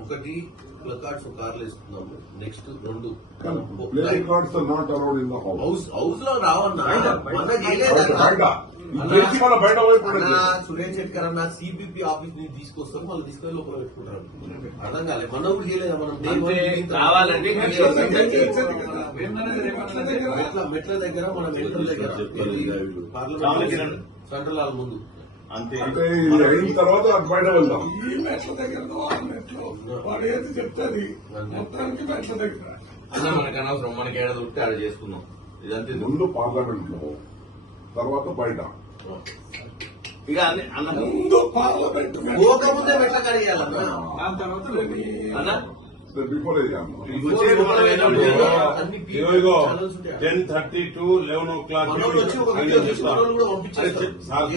ఒకటి ప్లకార్డ్స్ కార్లు ఇస్తున్నాము నెక్స్ట్ రెండు cards not allowed in house house లో రావన్నా సురేష్ శెట్కర్ అన్న ఆఫీస్ నుంచి వాళ్ళు తీసుకొని లోపల పెట్టుకుంటారు అర్థం కాలేదు మనం మనం మెట్ల దగ్గర మన మెట్ల దగ్గర సెంట్రల్ హాల్ ముందు తర్వాత చెప్తుంది అన్న అనవసరం మనకి ఏడాది ఉంటే అది చేసుకుందాం ఇదంతే ముందు పార్లమెంట్ లో తర్వాత బయట ఇక అన్న ముందు పార్లమెంట్ పోక ముందే పెట్టగలిగాలన్నా దాని ten thirty to eleven o'clock